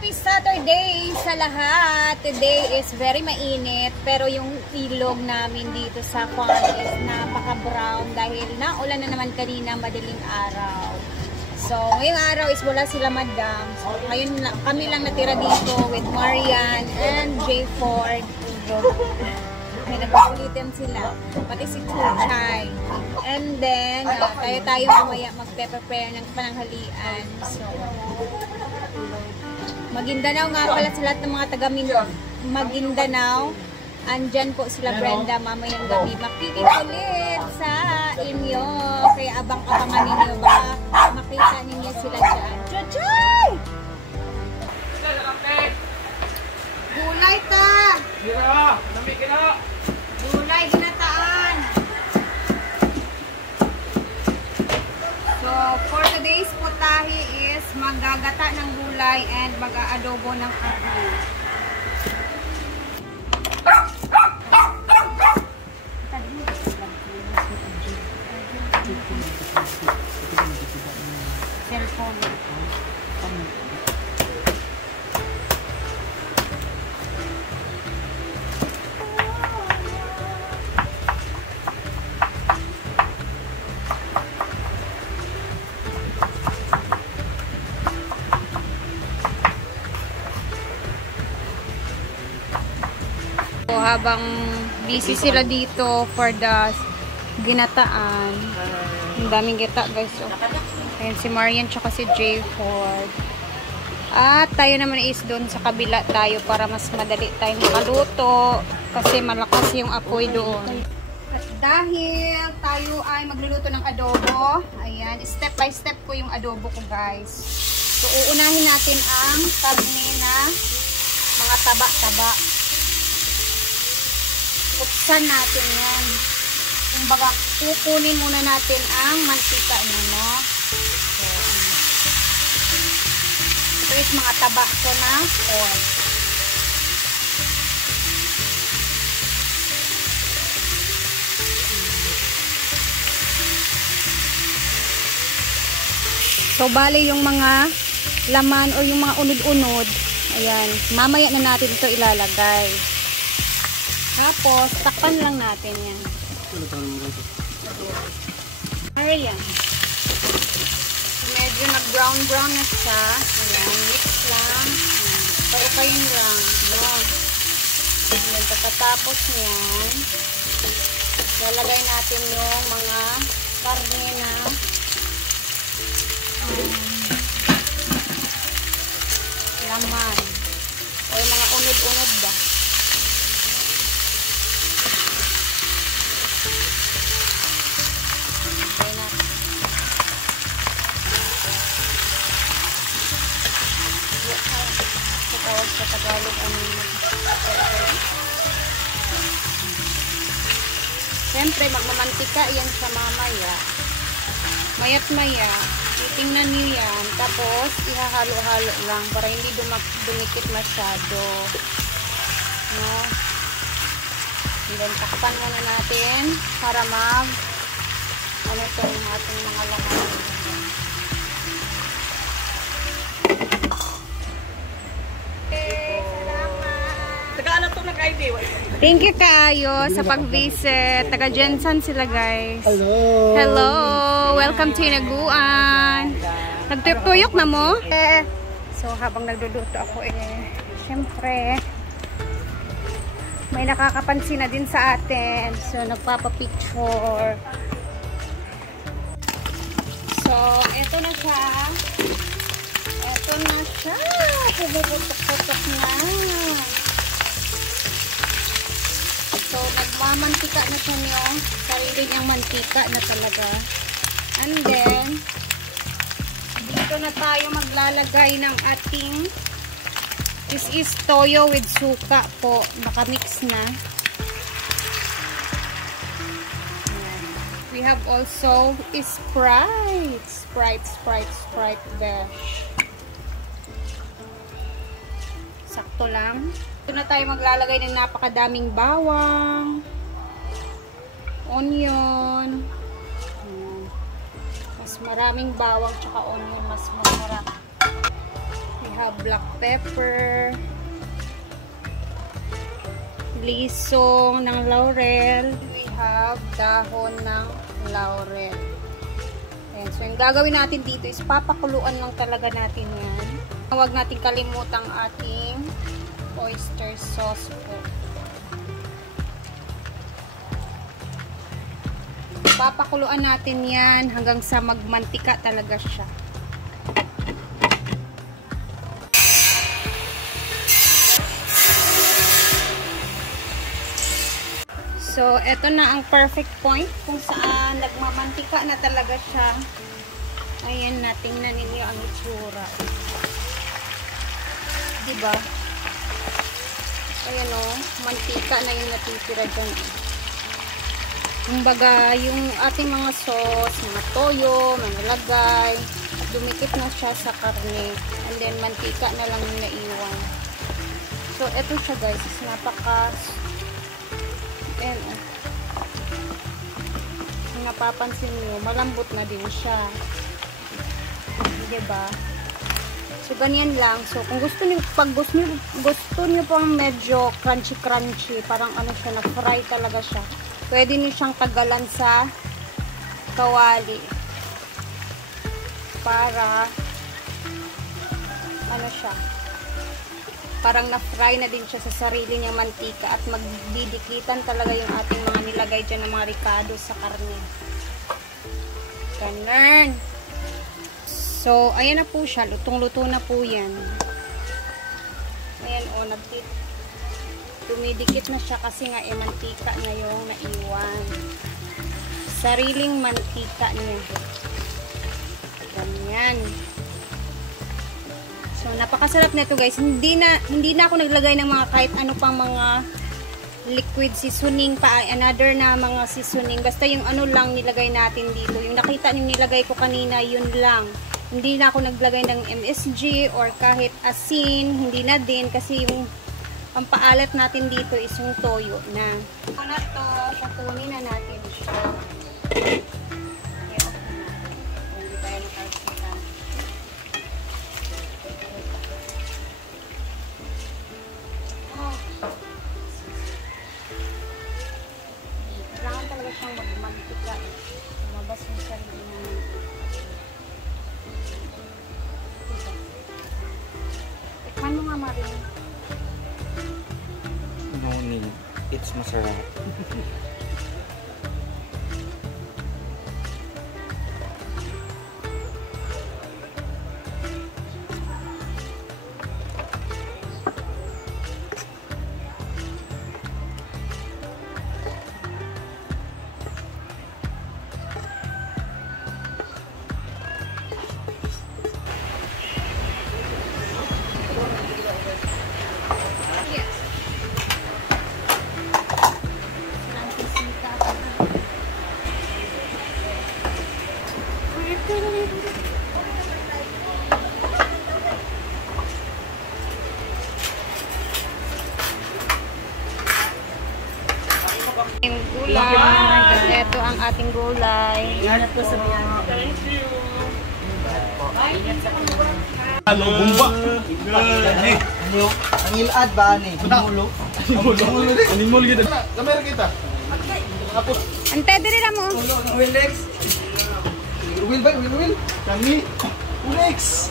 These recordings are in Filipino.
Happy Saturday sa lahat! Today is very mainit pero yung ilog namin dito sa farm is napaka-brown dahil naulan na naman kanina madaling araw. So, ngayong araw is wala sila madam. So, ngayon kami lang natira dito with Marian and J. Ford. May nagpakulitin sila. Pati si Chuchay. And then, tayo mamaya magpe-prepare ng pananghalian. So, Maguindanao nga pala sa lahat ng mga taga Maguindanao. Andyan po sila Brenda mamayang gabi. Makikikulit sa inyo. Kaya abang-abangan ninyo ba makita ninyo sila dyan. Chuchay! Gulay ta! Gulay ginataan! So, for today's putahe is magagata ng gulay and mag-aadobo ng karne. Cellphone. So, habang busy sila dito for the ginataan, ang daming gita guys. So, ayan si Marian tsaka si J. Ford. At tayo naman is doon sa kabila tayo para mas madali tayong makaluto kasi malakas yung apoy doon. At dahil tayo ay magluluto ng adobo, ayan, step by step ko yung adobo ko guys. So, uunahin natin ang karne na mga taba-taba. Buksan natin yan. Kumbaga, kukunin muna natin ang mantika niya, no? So, ito is mga taba ko na oil. So, bali yung mga laman o yung mga unod-unod, ayan, mamaya na natin ito ilalagay. Tapos, takpan lang natin yan. Ayan. Medyo nag-brown-brown na siya. Ayan, mix lang. Paukayin lang. Ayan. Ayan, pagkatapos niyan, lalagay natin yung mga karne na laman. O yung mga unod-unod ba. Tawag sa Tagalog siyempre magmamantika yan sa mamaya, mayat maya titingnan niyo yan, tapos ihahalo-halo lang para hindi dumikit masyado, no? And then takpan muna natin para ano ito yung ating mga laman. Thank you kaayo sa pag-visit. Taga Jensen sila guys. Hello. Hello. Welcome to Hinaguan. Nagtuyok na mo? So habang nagluluto ako syempre may nakakapansin na din sa atin. So nagpapapicture. So eto na siya. Eto na siya. Puputok-putok na. So, nagmamantika na siya yung sarili niyang mantika na talaga. And then, dito na tayo maglalagay ng ating, this is toyo with suka po. Nakamix na. We have also Sprite. Sprite Dash. Sakto lang. Ito na tayo maglalagay ng napakadaming bawang, onion, mas maraming bawang tsaka onion, mas masarap. We have black pepper, lisong ng laurel, we have dahon ng laurel. Ayan. So yung gagawin natin dito is papakuluan lang talaga natin yan. Huwag natin kalimutang ating oyster sauce po. Papakuluan natin yan hanggang sa magmantika talaga siya. So, eto na ang perfect point kung saan nagmamantika na talaga siya. Ayan na, tingnan ninyo ang itsura. Diba? Ayan o, mantika na yung natitira dyan. Kumbaga, yung ating mga sauce, mga toyo, manalagay, dumikit na siya sa karne. And then, mantika na lang yung naiwan. So, eto siya guys, is ayan o. Kung napapansin nyo, malambot na din siya. Diba? So, ganyan lang. So, kung gusto nyo, pag gusto nyo pang medyo crunchy-crunchy, parang ano siya, nag-fry talaga siya. Pwede nyo siyang tagalan sa kawali. Para, ano siya, parang na-fry na din siya sa sarili niyang mantika at magdidikitan talaga yung ating mga nilagay dyan ng mga ricado sa karne. Ganun. So, ayan na po siya. Lutong-luto na po yan. Ayan o, dumidikit na siya kasi nga mantika na yung naiwan. Sariling mantika niya. Ganyan. So, napakasarap nito guys. Hindi na ako naglagay ng mga kahit ano pang mga liquid seasoning pa. Another na mga seasoning. Basta yung ano lang nilagay natin dito. Yung nakita niyo nilagay ko kanina, yun lang. Hindi na ako naglagay ng MSG or kahit asin. Hindi na din kasi yung ang paalat natin dito is yung toyo na. Ito na to. Pakunin na natin siya. Kailangan talaga siyang magmantika. Lumabas yung sarili naman. Tikman mo nga, Marin. No need. It's masarap. Yung gulay. Ito ang ating gulay. Thank you. Halo, bumba. Ang ilad ba ni? Mulo. Animal kita. Kamera kita. Ante, diri na mo. Will Lex. Will ba? Will. Kami. Unex.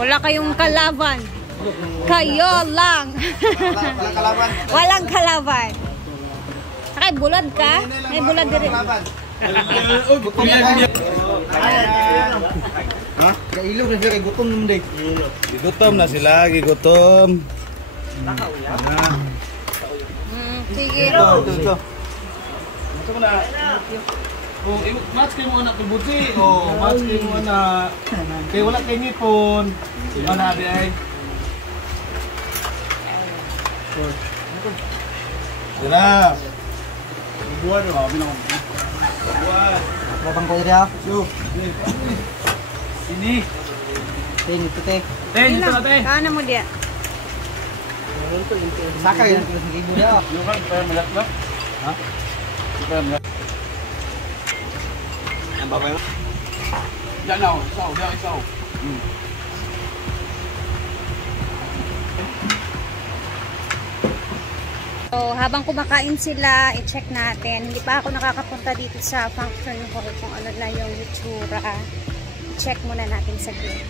Wala kayong kalaban. Kayo lang. Walang kalaban. Walang kalaban. Ay, bulad ka? Ay, bulad diri. Ha? Kailog na siya kay gutom naman day. Gigutom na sila, gigutom. Sige. Ito. Ito mo na. Oh, match kayo mo anak kulbuti. Oh, match kayo mo anak. Kaya wala kayo nipon. Ano di ay? Sila. Buwan mo, binang. Buwan. Labang ko ira. So, sini. Ting tete. Ten, ito natin. Kaana mo dia. Saka yun sa ibu dia. Yung kan, tayo malat ba? Ha? Tayo malat. Ang babay mo? Diyan na, isaw, diyan isaw. So, habang kumakain sila, i-check natin. Hindi pa ako nakakapunta dito sa function hall kung ano na yung itsura. I-check muna natin saglit.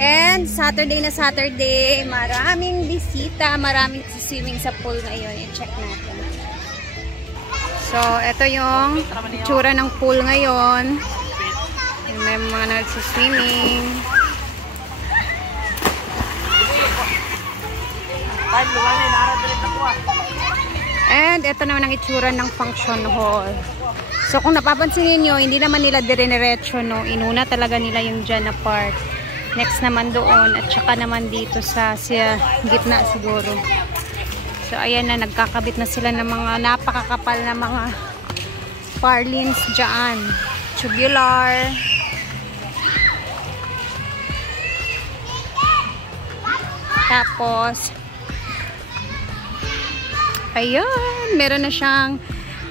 And Saturday na Saturday, maraming bisita, maraming swimming sa pool ngayon. I-check natin. So, ito yung itsura ng pool ngayon. May mga nagsiswimming. And ito naman ang itsura ng function hall. So kung napapansin niyo, hindi naman nila dire-diretso, no. Inuna talaga nila yung dyan na part. Next naman doon at saka naman dito sa gitna siguro. So ayan na, nagkakabit na sila ng mga napakakapal na mga parlins dyan. Tubular. Tapos ayan, meron na siyang,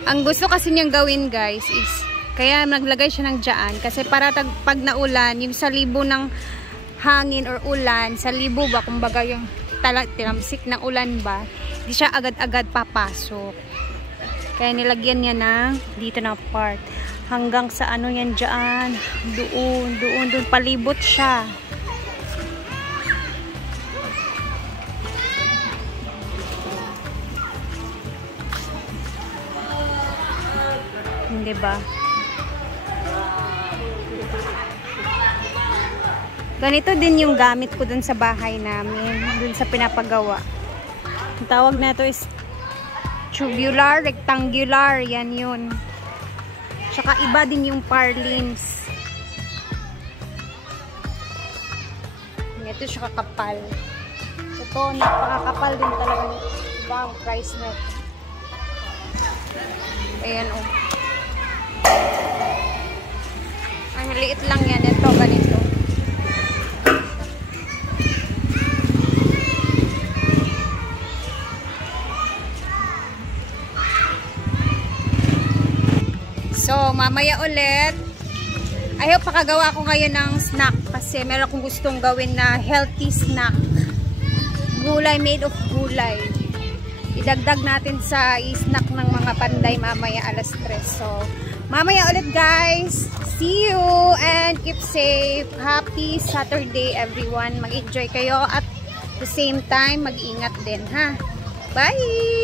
ang gusto kasi niyang gawin guys is, kaya naglagay siya ng dyan, kasi para pag naulan, yung sa libo ng hangin or ulan, sa libo ba, kumbaga yung tinamsik ng ulan ba, hindi siya agad-agad papasok. Kaya nilagyan niya ng dito na part, hanggang sa ano yan dyan, doon, palibot siya. Diba? Ganito din yung gamit ko dun sa bahay namin, dun sa pinapagawa. Ang tawag na ito is tubular, rectangular, yan yun. Tsaka iba din yung parlins. Ito siya kakapal. Ito, napakakapal din talaga. Iba ang price na ito. Ayan o. Ang liit lang yan. Ito, ganito. So, mamaya ulit. I hope pakagawa ko ngayon ng snack kasi meron akong gustong gawin na healthy snack. Gulay made of gulay. Idagdag natin sa snack ng mga panday mamaya alas 3. So, mamaya ulit guys. See you and keep safe. Happy Saturday everyone. Mag-enjoy kayo at the same time mag-ingat din ha. Bye!